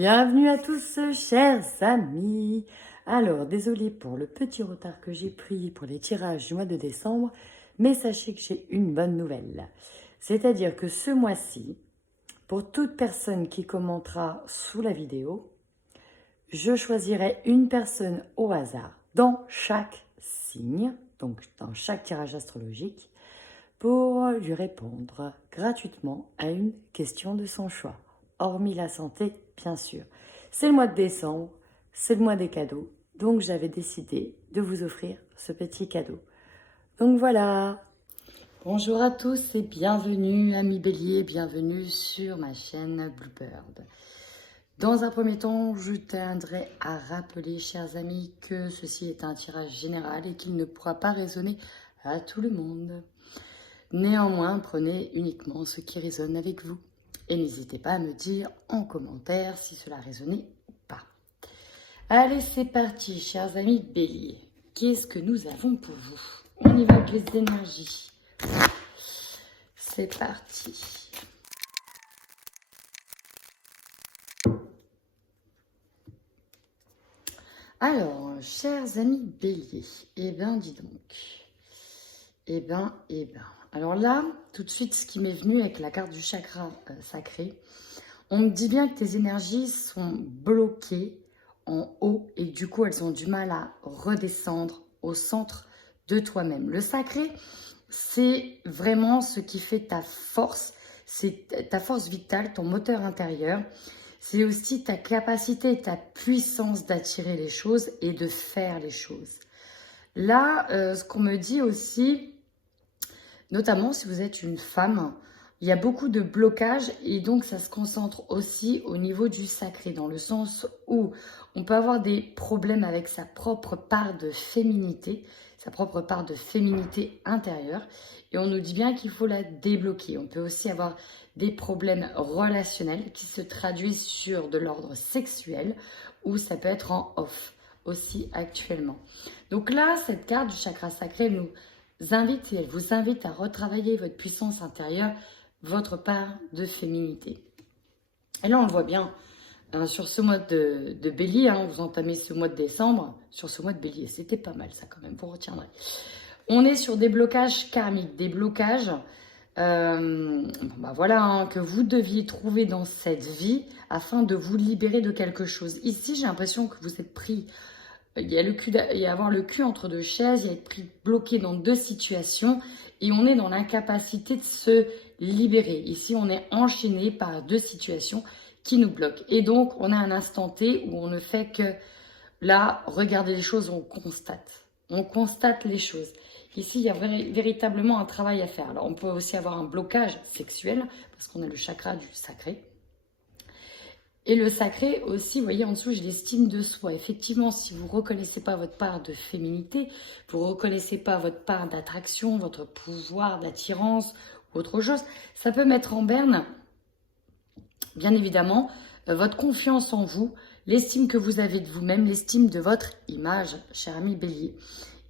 Bienvenue à tous, chers amis. Alors, désolé pour le petit retard que j'ai pris pour les tirages du mois de décembre, mais sachez que j'ai une bonne nouvelle. C'est-à-dire que ce mois-ci, pour toute personne qui commentera sous la vidéo, je choisirai une personne au hasard dans chaque signe, donc dans chaque tirage astrologique, pour lui répondre gratuitement à une question de son choix, hormis la santé, bien sûr. C'est le mois de décembre, c'est le mois des cadeaux, donc j'avais décidé de vous offrir ce petit cadeau. Donc voilà. Bonjour à tous et bienvenue, amis Bélier, bienvenue sur ma chaîne Bluebird. Dans un premier temps, je tiendrai à rappeler, chers amis, que ceci est un tirage général et qu'il ne pourra pas résonner à tout le monde. Néanmoins, prenez uniquement ce qui résonne avec vous. Et n'hésitez pas à me dire en commentaire si cela résonnait ou pas. Allez, c'est parti, chers amis Bélier. Qu'est-ce que nous avons pour vous? On y va avec les énergies. C'est parti. Alors, chers amis Bélier, eh bien, dis donc. Eh ben. Alors là, tout de suite, ce qui m'est venu avec la carte du chakra sacré, on me dit bien que tes énergies sont bloquées en haut et du coup, elles ont du mal à redescendre au centre de toi-même. Le sacré, c'est vraiment ce qui fait ta force, c'est ta force vitale, ton moteur intérieur. C'est aussi ta capacité, ta puissance d'attirer les choses et de faire les choses. Là, ce qu'on me dit aussi, notamment si vous êtes une femme, il y a beaucoup de blocages et donc ça se concentre aussi au niveau du sacré, dans le sens où on peut avoir des problèmes avec sa propre part de féminité, intérieure, et on nous dit bien qu'il faut la débloquer. On peut aussi avoir des problèmes relationnels qui se traduisent sur de l'ordre sexuel ou ça peut être en off aussi actuellement. Donc là, cette carte du chakra sacré nous invite et elle vous invite à retravailler votre puissance intérieure, votre part de féminité. Et là, on le voit bien sur ce mois de Bélier, vous entamez ce mois de décembre, sur ce mois de Bélier, c'était pas mal ça quand même, vous retiendrez. On est sur des blocages karmiques, des blocages que vous deviez trouver dans cette vie afin de vous libérer de quelque chose. Ici, j'ai l'impression que vous êtes pris, il y a avoir le cul entre deux chaises, il y a être pris bloqué dans deux situations et on est dans l'incapacité de se libérer. Ici, on est enchaîné par deux situations qui nous bloquent. Et donc, on a un instant T où on ne fait que, là, regarder les choses, on constate. On constate les choses. Ici, il y a véritablement un travail à faire. Alors, on peut aussi avoir un blocage sexuel, parce qu'on a le chakra du sacré. Et le sacré aussi, vous voyez en dessous, j'ai l'estime de soi. Effectivement, si vous ne reconnaissez pas votre part de féminité, vous ne reconnaissez pas votre part d'attraction, votre pouvoir d'attirance ou autre chose, ça peut mettre en berne, bien évidemment, votre confiance en vous, l'estime que vous avez de vous-même, l'estime de votre image, cher ami Bélier.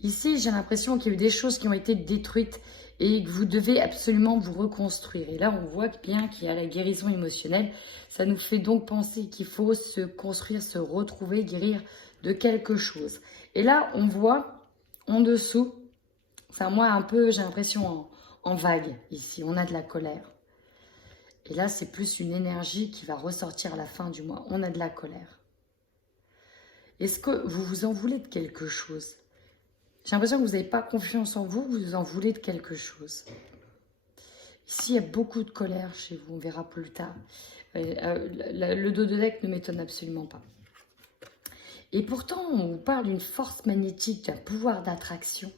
Ici, j'ai l'impression qu'il y a eu des choses qui ont été détruites et que vous devez absolument vous reconstruire. Et là, on voit bien qu'il y a la guérison émotionnelle. Ça nous fait donc penser qu'il faut se construire, se retrouver, guérir de quelque chose. Et là, on voit en dessous, c'est moi un peu, j'ai l'impression en vague ici, on a de la colère. Et là, c'est plus une énergie qui va ressortir à la fin du mois. On a de la colère. Est-ce que vous vous en voulez de quelque chose? J'ai l'impression que vous n'avez pas confiance en vous, vous en voulez de quelque chose. Ici, il y a beaucoup de colère chez vous, on verra plus tard. Le dos de deck ne m'étonne absolument pas. Et pourtant, on vous parle d'une force magnétique, d'un pouvoir d'attraction.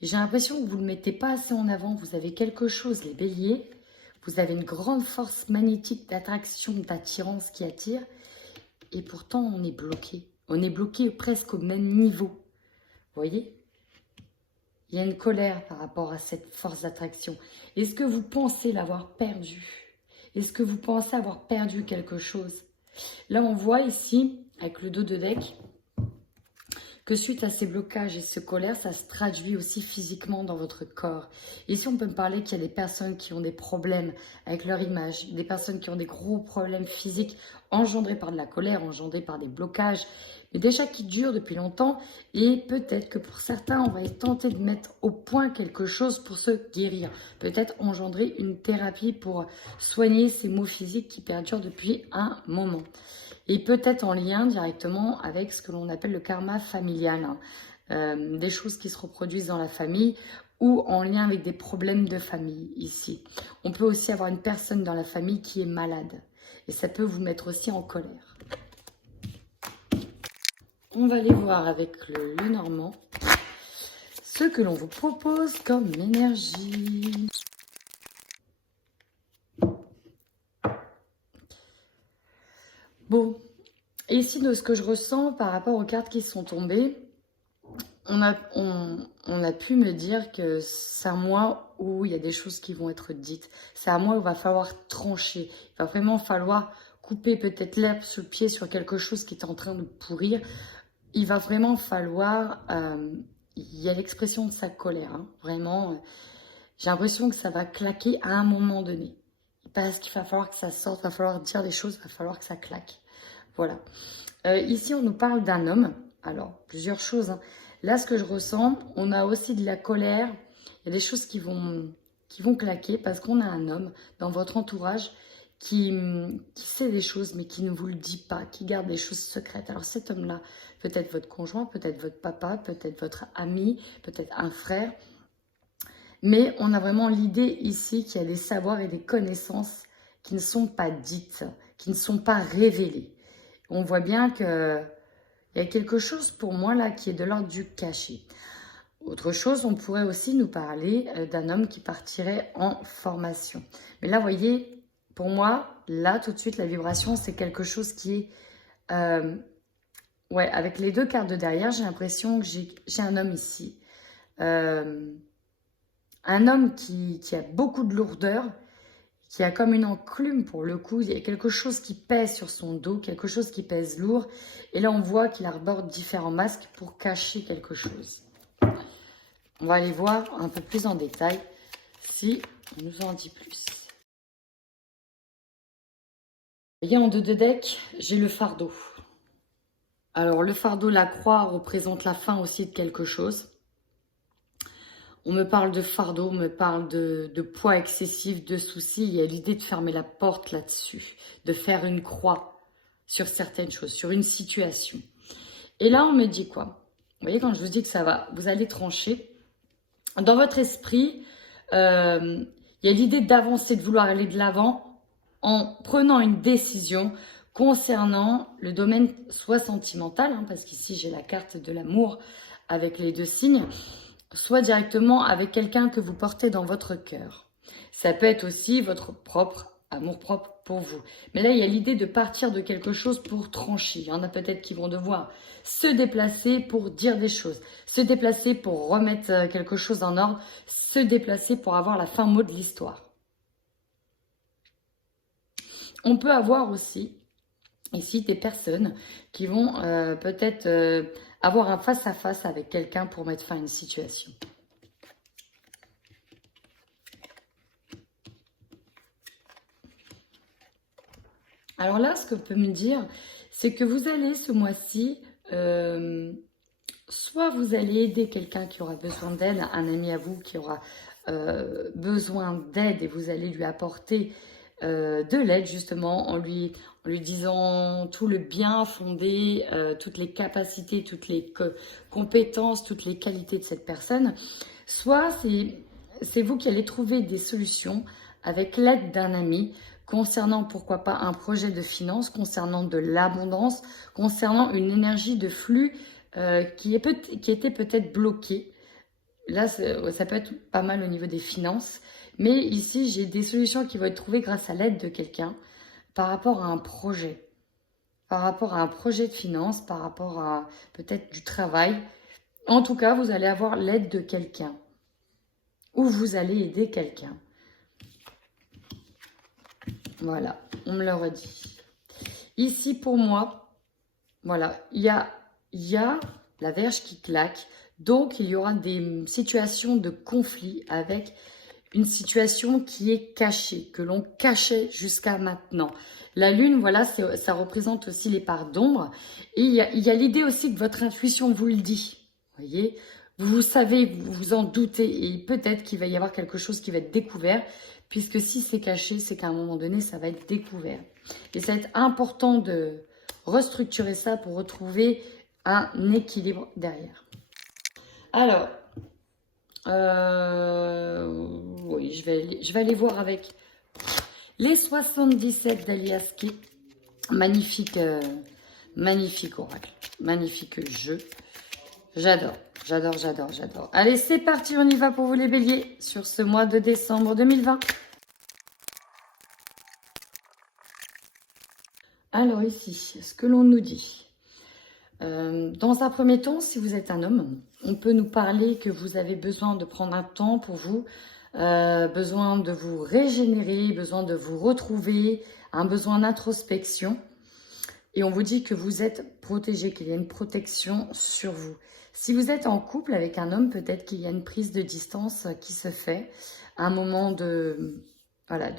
J'ai l'impression que vous ne le mettez pas assez en avant. Vous avez quelque chose, les béliers. Vous avez une grande force magnétique d'attraction, d'attirance qui attire. Et pourtant, on est bloqué. On est bloqué presque au même niveau. Vous voyez ? Il y a une colère par rapport à cette force d'attraction. Est-ce que vous pensez l'avoir perdue? Est-ce que vous pensez avoir perdu quelque chose? Là, on voit ici, avec le dos de deck, que suite à ces blocages et ce colère, ça se traduit aussi physiquement dans votre corps. Ici, on peut me parler qu'il y a des personnes qui ont des problèmes avec leur image, des personnes qui ont des gros problèmes physiques engendrés par de la colère, engendrés par des blocages, mais déjà qui durent depuis longtemps. Et peut-être que pour certains, on va tenter de mettre au point quelque chose pour se guérir. Peut-être engendrer une thérapie pour soigner ces maux physiques qui perdurent depuis un moment. Et peut-être en lien directement avec ce que l'on appelle le karma familial, hein. Des choses qui se reproduisent dans la famille ou en lien avec des problèmes de famille ici. On peut aussi avoir une personne dans la famille qui est malade et ça peut vous mettre aussi en colère. On va aller voir avec le Lenormand ce que l'on vous propose comme énergie. Bon, ici de ce que je ressens par rapport aux cartes qui sont tombées, on a pu me dire que c'est un mois où il y a des choses qui vont être dites. C'est un mois où il va falloir trancher. Il va vraiment falloir couper peut-être l'herbe sous le pied sur quelque chose qui est en train de pourrir. Il va vraiment falloir... il y a l'expression de sa colère. Hein, vraiment, j'ai l'impression que ça va claquer à un moment donné. Parce qu'il va falloir que ça sorte, il va falloir dire les choses, il va falloir que ça claque. Voilà. Ici, on nous parle d'un homme. Alors, plusieurs choses. Hein. Là, ce que je ressens, on a aussi de la colère. Il y a des choses qui vont claquer parce qu'on a un homme dans votre entourage qui sait des choses mais qui ne vous le dit pas, qui garde des choses secrètes. Alors cet homme-là, peut-être votre conjoint, peut-être votre papa, peut-être votre ami, peut-être un frère. Mais on a vraiment l'idée ici qu'il y a des savoirs et des connaissances qui ne sont pas dites, qui ne sont pas révélées. On voit bien que il y a quelque chose pour moi là qui est de l'ordre du caché. Autre chose, on pourrait aussi nous parler d'un homme qui partirait en formation. Mais là, vous voyez, pour moi, là, tout de suite, la vibration, c'est quelque chose qui est... ouais, avec les deux cartes de derrière, j'ai l'impression que j'ai un homme ici. Un homme qui a beaucoup de lourdeur, qui a comme une enclume pour le coup. Il y a quelque chose qui pèse sur son dos, quelque chose qui pèse lourd. Et là, on voit qu'il arbore différents masques pour cacher quelque chose. On va aller voir un peu plus en détail si on nous en dit plus. Vous voyez, en deux de deck, j'ai le fardeau. Alors, le fardeau, la croix, représente la fin aussi de quelque chose. On me parle de fardeau, on me parle de poids excessif, de soucis. Il y a l'idée de fermer la porte là-dessus, de faire une croix sur certaines choses, sur une situation. Et là, on me dit quoi? Vous voyez, quand je vous dis que ça va, vous allez trancher. Dans votre esprit, il y a l'idée d'avancer, de vouloir aller de l'avant en prenant une décision concernant le domaine soit sentimental, hein, parce qu'ici j'ai la carte de l'amour avec les deux signes, soit directement avec quelqu'un que vous portez dans votre cœur. Ça peut être aussi votre propre amour-propre pour vous. Mais là, il y a l'idée de partir de quelque chose pour trancher. Il y en a peut-être qui vont devoir se déplacer pour dire des choses, se déplacer pour remettre quelque chose en ordre, se déplacer pour avoir la fin mot de l'histoire. On peut avoir aussi ici des personnes qui vont peut-être avoir un face-à-face avec quelqu'un pour mettre fin à une situation. Alors là, ce que peut me dire, c'est que vous allez ce mois-ci, soit vous allez aider quelqu'un qui aura besoin d'aide, un ami à vous qui aura besoin d'aide et vous allez lui apporter de l'aide justement en lui disant tout le bien fondé, toutes les capacités, toutes les compétences, toutes les qualités de cette personne. Soit c'est vous qui allez trouver des solutions avec l'aide d'un ami concernant pourquoi pas un projet de finance, concernant de l'abondance, concernant une énergie de flux qui était peut-être bloquée. Là, ça peut être pas mal au niveau des finances. Mais ici, j'ai des solutions qui vont être trouvées grâce à l'aide de quelqu'un par rapport à un projet. Par rapport à un projet de finance, par rapport à peut-être du travail. En tout cas, vous allez avoir l'aide de quelqu'un. Ou vous allez aider quelqu'un. Voilà, on me le redit. Ici, pour moi, voilà, il y a la Vierge qui claque. Donc, il y aura des situations de conflit avec une situation qui est cachée, que l'on cachait jusqu'à maintenant. La Lune, voilà, ça représente aussi les parts d'ombre. Et il y a l'idée aussi que votre intuition vous le dit. Vous voyez, vous savez, vous vous en doutez. Et peut-être qu'il va y avoir quelque chose qui va être découvert. Puisque si c'est caché, c'est qu'à un moment donné, ça va être découvert. Et ça va être important de restructurer ça pour retrouver un équilibre derrière. Alors, oui, je vais aller voir avec les 77 d'Aliaski. Magnifique, magnifique oracle, magnifique jeu. J'adore, j'adore, j'adore, j'adore. Allez, c'est parti, on y va pour vous les béliers sur ce mois de décembre 2020. Alors ici, ce que l'on nous dit. Dans un premier temps, si vous êtes un homme, on peut nous parler que vous avez besoin de prendre un temps pour vous, besoin de vous régénérer, besoin de vous retrouver, un besoin d'introspection. Et on vous dit que vous êtes protégé, qu'il y a une protection sur vous. Si vous êtes en couple avec un homme, peut-être qu'il y a une prise de distance qui se fait, un moment de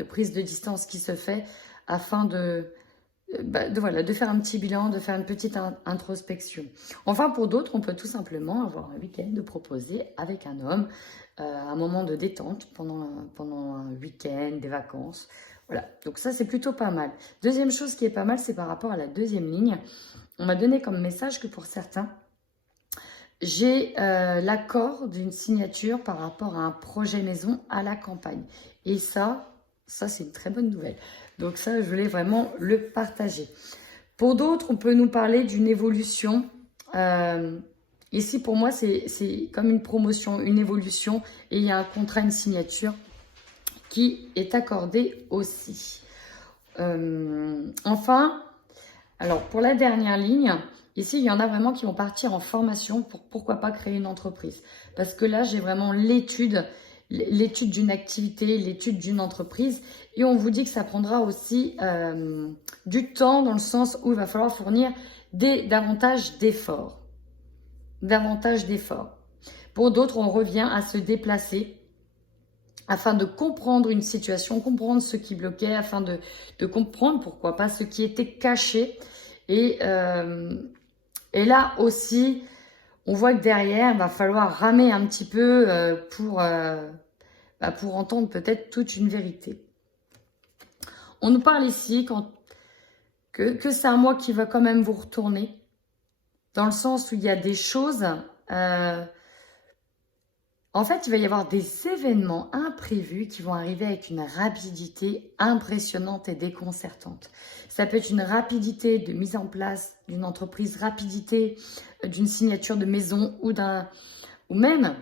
prise de distance qui se fait afin de faire un petit bilan, de faire une petite introspection. Enfin, pour d'autres, on peut tout simplement avoir un week-end de proposer avec un homme, un moment de détente pendant un week-end, des vacances. Voilà, donc ça, c'est plutôt pas mal. Deuxième chose qui est pas mal, c'est par rapport à la deuxième ligne. On m'a donné comme message que pour certains, j'ai l'accord d'une signature par rapport à un projet maison à la campagne. Et ça c'est une très bonne nouvelle. Donc ça, je voulais vraiment le partager. Pour d'autres, on peut nous parler d'une évolution. Ici, pour moi, c'est comme une promotion, une évolution. Et il y a un contrat, une signature qui est accordé aussi. Enfin, alors pour la dernière ligne, ici, il y en a vraiment qui vont partir en formation pour pourquoi pas créer une entreprise. Parce que là, j'ai vraiment l'étude d'une activité, l'étude d'une entreprise. Et on vous dit que ça prendra aussi du temps dans le sens où il va falloir fournir davantage d'efforts. Davantage d'efforts. Pour d'autres, on revient à se déplacer afin de comprendre une situation, comprendre ce qui bloquait, afin de comprendre, pourquoi pas, ce qui était caché. Et là aussi, on voit que derrière, il va falloir ramer un petit peu pour entendre peut-être toute une vérité. On nous parle ici que c'est un mois qui va quand même vous retourner, dans le sens où il y a des choses... En fait, il va y avoir des événements imprévus qui vont arriver avec une rapidité impressionnante et déconcertante. Ça peut être une rapidité de mise en place d'une entreprise, rapidité d'une signature de maison ou même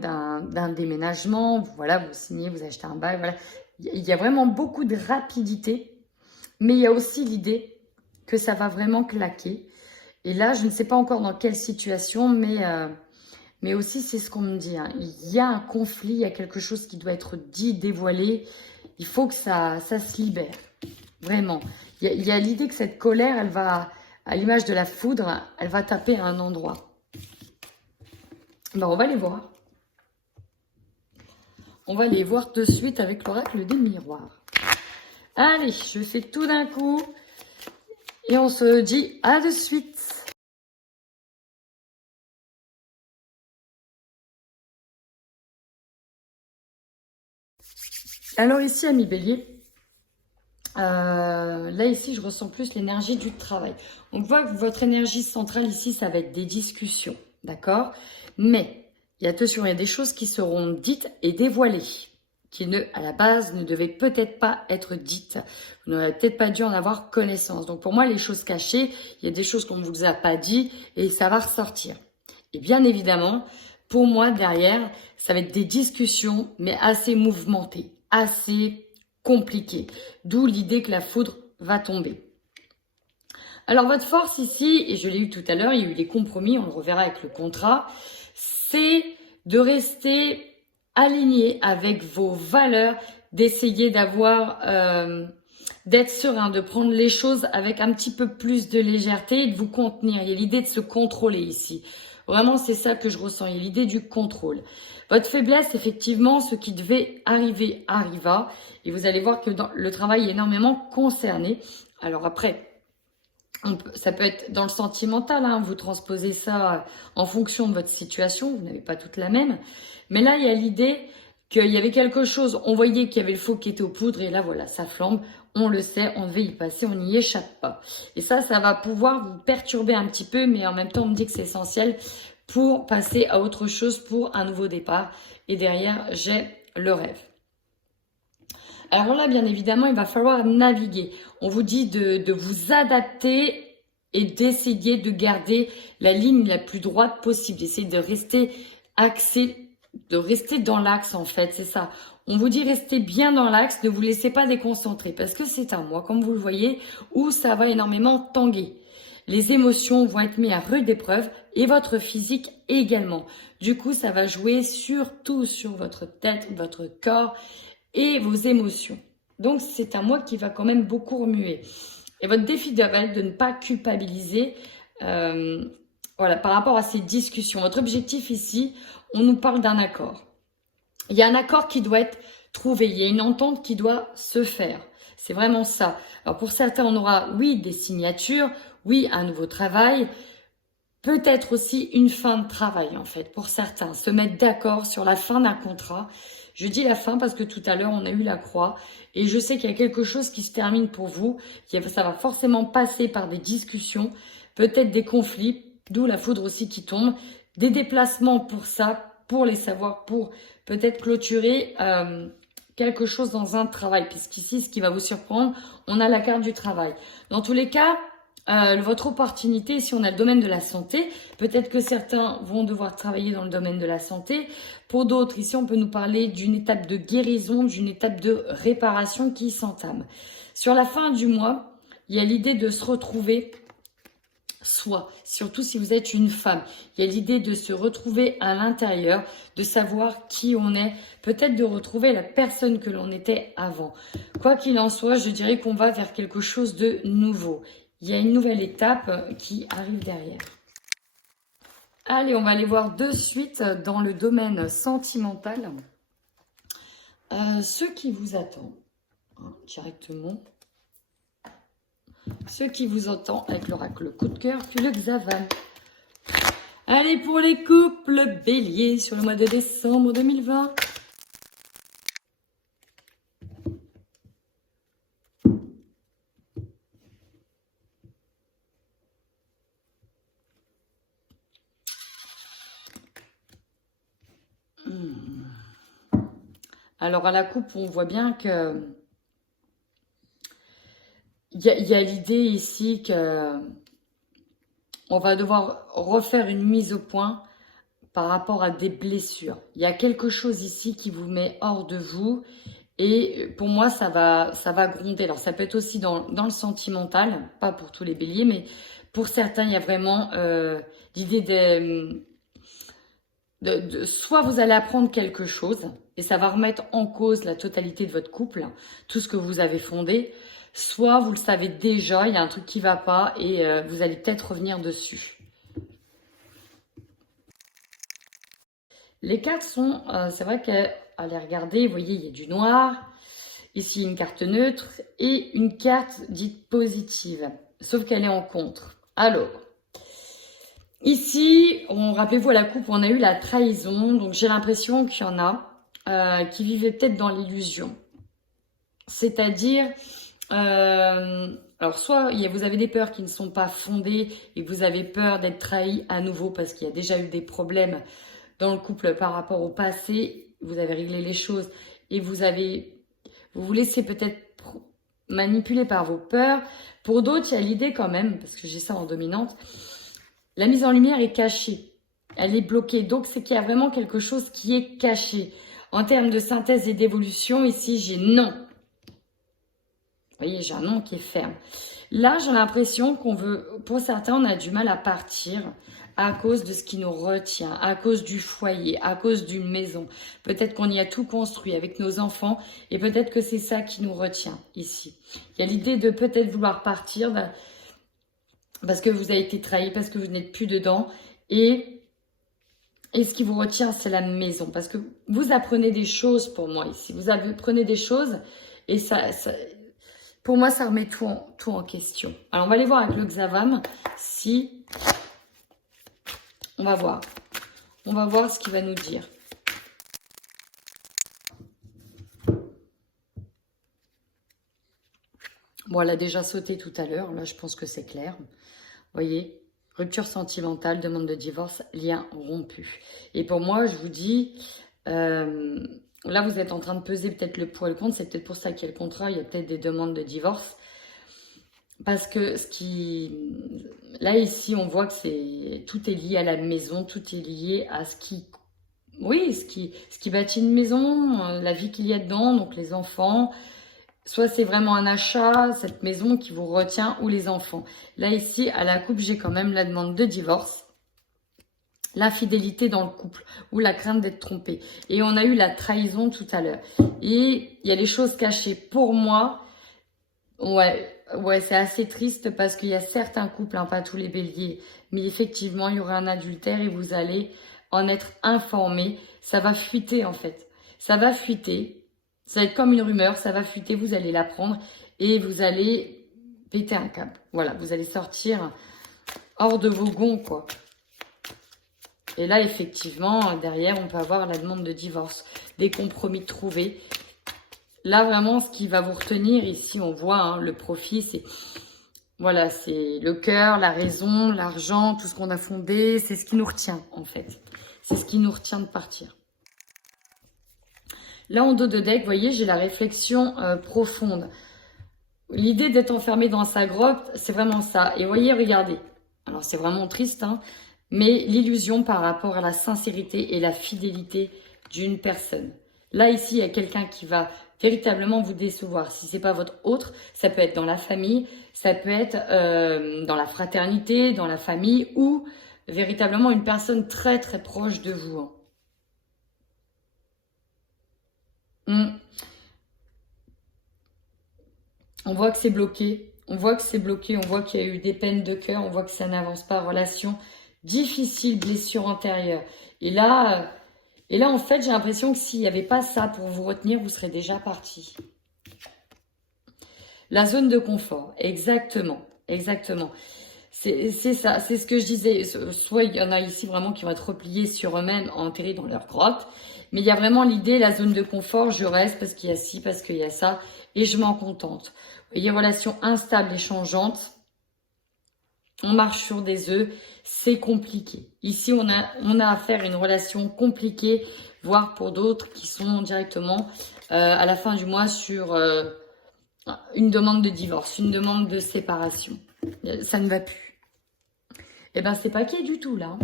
d'un déménagement. Voilà, vous signez, vous achetez un bail. Voilà. Il y a vraiment beaucoup de rapidité, mais il y a aussi l'idée que ça va vraiment claquer. Et là, je ne sais pas encore dans quelle situation, mais aussi, c'est ce qu'on me dit. Hein. Il y a un conflit, il y a quelque chose qui doit être dit, dévoilé. Il faut que ça se libère. Vraiment. Il y a l'idée que cette colère, elle va, à l'image de la foudre, elle va taper à un endroit. Ben, on va les voir. On va les voir de suite avec l'oracle des miroirs. Allez, je fais tout d'un coup. Et on se dit à de suite. Alors ici, amis bélier, là ici, je ressens plus l'énergie du travail. On voit que votre énergie centrale ici, ça va être des discussions, d'accord? Mais, attention, il y a des choses qui seront dites et dévoilées, qui à la base, ne devaient peut-être pas être dites. Vous n'aurez peut-être pas dû en avoir connaissance. Donc pour moi, les choses cachées, il y a des choses qu'on ne vous a pas dit et ça va ressortir. Et bien évidemment, pour moi, derrière, ça va être des discussions, mais assez mouvementées, assez compliquées. D'où l'idée que la foudre va tomber. Alors, votre force ici, et je l'ai eu tout à l'heure, il y a eu des compromis, on le reverra avec le contrat, c'est de rester aligné avec vos valeurs, d'essayer d'avoir d'être serein, de prendre les choses avec un petit peu plus de légèreté et de vous contenir. Il y a l'idée de se contrôler ici. Vraiment, c'est ça que je ressens. Il y a l'idée du contrôle. Votre faiblesse, effectivement, ce qui devait arriver, arriva. Et vous allez voir que le travail est énormément concerné. Alors après, ça peut être dans le sentimental, hein, vous transposez ça en fonction de votre situation, vous n'avez pas toute la même. Mais là, il y a l'idée qu'il y avait quelque chose, on voyait qu'il y avait le feu qui était aux poudres et là, voilà, ça flambe. On le sait, on devait y passer, on n'y échappe pas. Et ça va pouvoir vous perturber un petit peu, mais en même temps, on me dit que c'est essentiel pour passer à autre chose, pour un nouveau départ. Et derrière, j'ai le rêve. Alors là, bien évidemment, il va falloir naviguer. On vous dit de vous adapter et d'essayer de garder la ligne la plus droite possible. D'essayer de rester axé, de rester dans l'axe en fait, c'est ça. On vous dit restez bien dans l'axe, ne vous laissez pas déconcentrer parce que c'est un mois, comme vous le voyez, où ça va énormément tanguer. Les émotions vont être mises à rude épreuve et votre physique également. Du coup, ça va jouer surtout sur votre tête, votre corps et vos émotions. Donc, c'est un mois qui va quand même beaucoup remuer. Et votre défi va être de ne pas culpabiliser voilà, par rapport à ces discussions. Votre objectif ici, on nous parle d'un accord. Il y a un accord qui doit être trouvé. Il y a une entente qui doit se faire. C'est vraiment ça. Alors, pour certains, on aura, oui, des signatures, oui, un nouveau travail, peut-être aussi une fin de travail, en fait, pour certains. Se mettre d'accord sur la fin d'un contrat. Je dis la fin parce que tout à l'heure, on a eu la croix. Et je sais qu'il y a quelque chose qui se termine pour vous. Ça va forcément passer par des discussions, peut-être des conflits, d'où la foudre aussi qui tombe. Des déplacements pour ça, pour les savoir, pour peut-être clôturer quelque chose dans un travail. Puisqu'ici, ce qui va vous surprendre, on a la carte du travail. Dans tous les cas, votre opportunité, si on a le domaine de la santé, peut-être que certains vont devoir travailler dans le domaine de la santé. Pour d'autres, ici, on peut nous parler d'une étape de guérison, d'une étape de réparation qui s'entame. Sur la fin du mois, il y a l'idée de se retrouver soi, surtout si vous êtes une femme. Il y a l'idée de se retrouver à l'intérieur, de savoir qui on est, peut-être de retrouver la personne que l'on était avant. Quoi qu'il en soit, je dirais qu'on va vers quelque chose de nouveau. Il y a une nouvelle étape qui arrive derrière. Allez, on va aller voir de suite dans le domaine sentimental ce qui vous attend directement. Ce qui vous attend avec l'oracle coup de cœur, puis le Xavan. Allez, pour les couples béliers sur le mois de décembre 2020. Alors, à la coupe, on voit bien que il y a l'idée ici que on va devoir refaire une mise au point par rapport à des blessures. Il y a quelque chose ici qui vous met hors de vous et pour moi, ça va gronder. Alors, ça peut être aussi dans le sentimental, pas pour tous les béliers, mais pour certains, il y a vraiment l'idée soit vous allez apprendre quelque chose et ça va remettre en cause la totalité de votre couple, tout ce que vous avez fondé, soit vous le savez déjà, il y a un truc qui ne va pas et vous allez peut-être revenir dessus. Les cartes sont, c'est vrai qu'à les regarder, vous voyez, il y a du noir, ici une carte neutre et une carte dite positive, sauf qu'elle est en contre. Alors, ici, rappelez-vous à la coupe, on a eu la trahison, donc j'ai l'impression qu'il y en a qui vivaient peut-être dans l'illusion. C'est-à-dire, alors soit vous avez des peurs qui ne sont pas fondées et vous avez peur d'être trahi à nouveau parce qu'il y a déjà eu des problèmes dans le couple par rapport au passé, vous avez réglé les choses et vous vous laissez peut-être manipuler par vos peurs. Pour d'autres, il y a l'idée quand même, parce que j'ai ça en dominante, la mise en lumière est cachée, elle est bloquée. Donc, c'est qu'il y a vraiment quelque chose qui est caché. En termes de synthèse et d'évolution, ici, j'ai non. Vous voyez, j'ai un non qui est ferme. Là, j'ai l'impression pour certains, on a du mal à partir, à cause de ce qui nous retient, à cause du foyer, à cause d'une maison. Peut-être qu'on y a tout construit avec nos enfants et peut-être que c'est ça qui nous retient ici. Il y a l'idée de peut-être vouloir partir parce que vous avez été trahi, parce que vous n'êtes plus dedans et ce qui vous retient, c'est la maison. Parce que vous apprenez des choses pour moi ici. Vous apprenez des choses et pour moi, ça remet tout en question. Alors, on va aller voir avec le Xavam si... On va voir. On va voir ce qu'il va nous dire. Bon, elle a déjà sauté tout à l'heure. Là, je pense que c'est clair. Vous voyez, rupture sentimentale, demande de divorce, lien rompu. Et pour moi, je vous dis... là, vous êtes en train de peser peut-être le pour et le contre. C'est peut-être pour ça qu'il y a le contrat. Il y a peut-être des demandes de divorce. Parce que là, ici, on voit que tout est lié à la maison. Tout est lié à ce qui bâtit une maison, la vie qu'il y a dedans, donc les enfants. Soit c'est vraiment un achat, cette maison qui vous retient, ou les enfants. Là, ici, à la coupe, j'ai quand même la demande de divorce. L'infidélité dans le couple ou la crainte d'être trompé. Et on a eu la trahison tout à l'heure. Et il y a les choses cachées. Pour moi, ouais, c'est assez triste parce qu'il y a certains couples, pas tous les béliers, mais effectivement, il y aura un adultère et vous allez en être informé. Ça va fuiter en fait. Ça va fuiter. Ça va être comme une rumeur, ça va fuiter, vous allez l'apprendre et vous allez péter un câble. Voilà, vous allez sortir hors de vos gonds, quoi. Et là, effectivement, derrière, on peut avoir la demande de divorce, des compromis trouvés. Là, vraiment, ce qui va vous retenir, ici, on voit le profit, c'est voilà, c'est le cœur, la raison, l'argent, tout ce qu'on a fondé, c'est ce qui nous retient, en fait. C'est ce qui nous retient de partir. Là, en dos de deck, vous voyez, j'ai la réflexion profonde. L'idée d'être enfermé dans sa grotte, c'est vraiment ça. Et vous voyez, regardez. Alors, c'est vraiment triste, mais l'illusion par rapport à la sincérité et la fidélité d'une personne. Là, ici, il y a quelqu'un qui va véritablement vous décevoir. Si c'est pas votre autre, ça peut être dans la famille, ça peut être dans la fraternité, dans la famille, ou véritablement une personne très, très proche de vous. On voit que c'est bloqué, on voit qu'il y a eu des peines de cœur, on voit que ça n'avance pas, relation difficile, blessure antérieure. Et là, en fait, j'ai l'impression que s'il n'y avait pas ça pour vous retenir, vous serez déjà parti. La zone de confort, exactement. C'est ça, c'est ce que je disais. Soit il y en a ici vraiment qui vont être repliés sur eux-mêmes, enterrés dans leur grotte. Mais il y a vraiment l'idée, la zone de confort, je reste parce qu'il y a ci, parce qu'il y a ça, et je m'en contente. Vous voyez, relation instable et changeante. On marche sur des œufs, c'est compliqué. Ici, on a affaire à une relation compliquée, voire pour d'autres qui sont directement à la fin du mois sur une demande de divorce, une demande de séparation. Ça ne va plus. Eh ben, c'est pas qui du tout, là.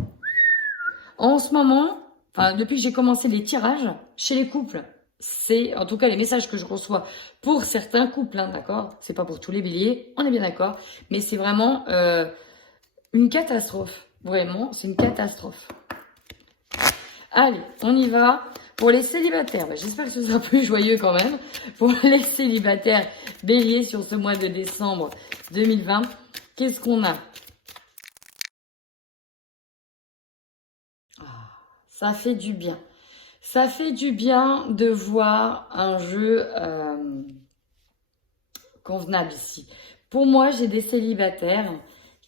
En ce moment, depuis que j'ai commencé les tirages chez les couples, c'est en tout cas les messages que je reçois pour certains couples, d'accord? C'est pas pour tous les béliers, on est bien d'accord, mais c'est vraiment une catastrophe. Vraiment, c'est une catastrophe. Allez, on y va. Pour les célibataires, j'espère que ce sera plus joyeux quand même. Pour les célibataires béliers sur ce mois de décembre 2020, qu'est-ce qu'on a? Ça fait du bien. Ça fait du bien de voir un jeu convenable ici. Pour moi, j'ai des célibataires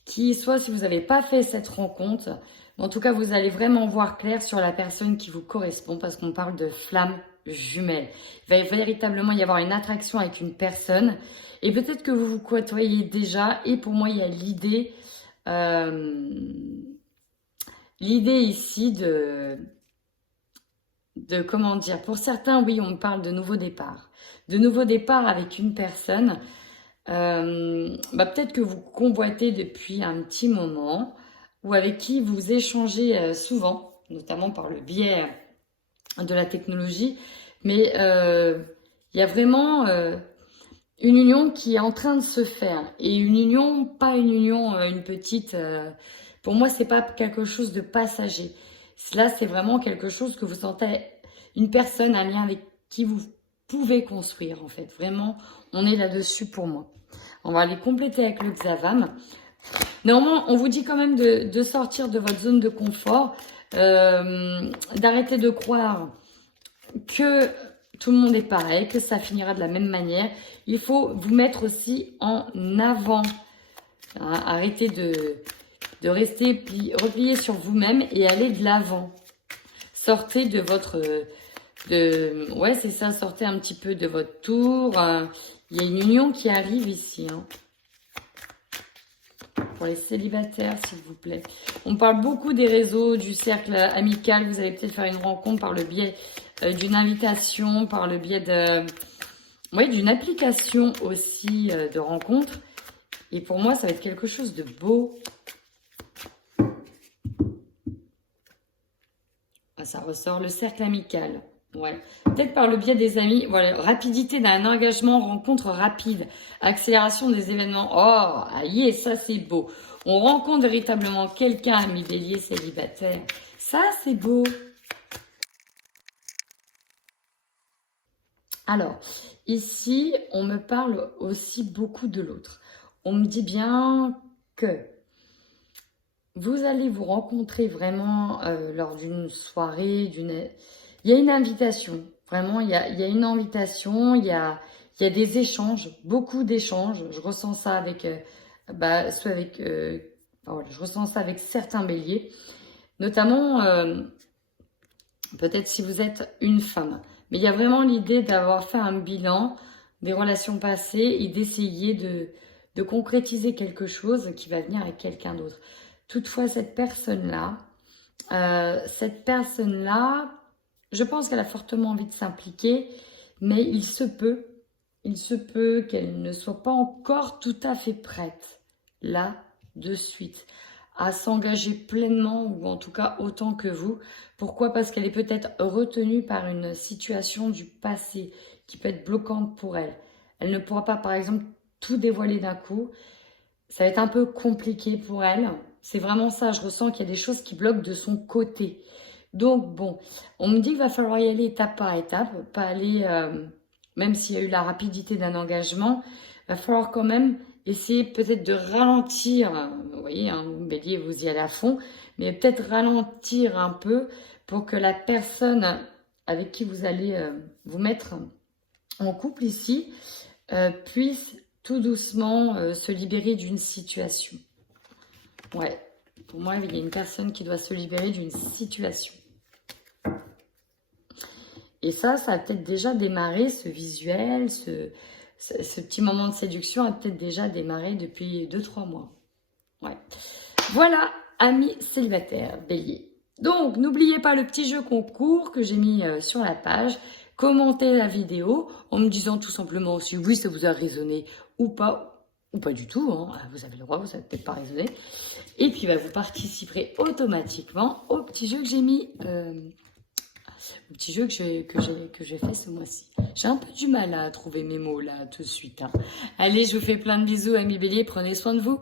qui, soit si vous n'avez pas fait cette rencontre, mais en tout cas, vous allez vraiment voir clair sur la personne qui vous correspond parce qu'on parle de flamme jumelle. Il va véritablement y avoir une attraction avec une personne et peut-être que vous vous côtoyez déjà. Et pour moi, il y a l'idée ici de comment dire, pour certains, oui, on parle de nouveau départ. De nouveau départ avec une personne, peut-être que vous convoitez depuis un petit moment, ou avec qui vous échangez souvent, notamment par le biais de la technologie, mais il y a vraiment une union qui est en train de se faire, et une union, pas une union, une petite... Pour moi, c'est pas quelque chose de passager. Là, c'est vraiment quelque chose que vous sentez, une personne, un lien avec qui vous pouvez construire, en fait. Vraiment, on est là-dessus pour moi. On va aller compléter avec le Xavam. Néanmoins, on vous dit quand même de sortir de votre zone de confort, d'arrêter de croire que tout le monde est pareil, que ça finira de la même manière. Il faut vous mettre aussi en avant. Hein, arrêtez de rester replié sur vous-même et aller de l'avant. Sortez de votre... ouais, c'est ça, sortez un petit peu de votre tour. Il y a une union qui arrive ici. Hein. Pour les célibataires, s'il vous plaît. On parle beaucoup des réseaux, du cercle amical. Vous allez peut-être faire une rencontre par le biais d'une invitation, par le biais d'une application aussi de rencontre. Et pour moi, ça va être quelque chose de beau. Ah, ça ressort le cercle amical. Ouais. Peut-être par le biais des amis. Voilà, rapidité d'un engagement, rencontre rapide, accélération des événements. Oh, aïe, ça c'est beau. On rencontre véritablement quelqu'un, ami bélier célibataire. Ça c'est beau. Alors, ici, on me parle aussi beaucoup de l'autre. On me dit bien que vous allez vous rencontrer vraiment lors d'une soirée, il y a une invitation. Vraiment, il y a une invitation, il y a des échanges, beaucoup d'échanges. Je ressens ça avec, je ressens ça avec certains béliers. Notamment, peut-être si vous êtes une femme. Mais il y a vraiment l'idée d'avoir fait un bilan des relations passées et d'essayer de concrétiser quelque chose qui va venir avec quelqu'un d'autre. Toutefois, cette personne-là, je pense qu'elle a fortement envie de s'impliquer, mais il se peut qu'elle ne soit pas encore tout à fait prête, là, de suite, à s'engager pleinement, ou en tout cas autant que vous. Pourquoi? Parce qu'elle est peut-être retenue par une situation du passé qui peut être bloquante pour elle. Elle ne pourra pas, par exemple, tout dévoiler d'un coup. Ça va être un peu compliqué pour elle. C'est vraiment ça, je ressens qu'il y a des choses qui bloquent de son côté. Donc bon, on me dit qu'il va falloir y aller étape par étape, pas aller, même s'il y a eu la rapidité d'un engagement, il va falloir quand même essayer peut-être de ralentir. Vous voyez, hein, bélier, vous y allez à fond, mais peut-être ralentir un peu pour que la personne avec qui vous allez vous mettre en couple ici puisse tout doucement se libérer d'une situation. Ouais, pour moi, il y a une personne qui doit se libérer d'une situation. Et ça a peut-être déjà démarré, ce visuel, ce petit moment de séduction a peut-être déjà démarré depuis 2-3 mois. Ouais. Voilà, amis célibataires, bélier. Donc, n'oubliez pas le petit jeu concours que j'ai mis sur la page. Commentez la vidéo en me disant tout simplement si oui, ça vous a résonné ou pas du tout. Hein. Vous avez le droit, vous n'avez peut-être pas raisonné. Et puis, vous participerez automatiquement au petit jeu que j'ai mis, le petit jeu que j'ai fait ce mois-ci. J'ai un peu du mal à trouver mes mots là tout de suite. Hein. Allez, je vous fais plein de bisous, amis béliers. Prenez soin de vous.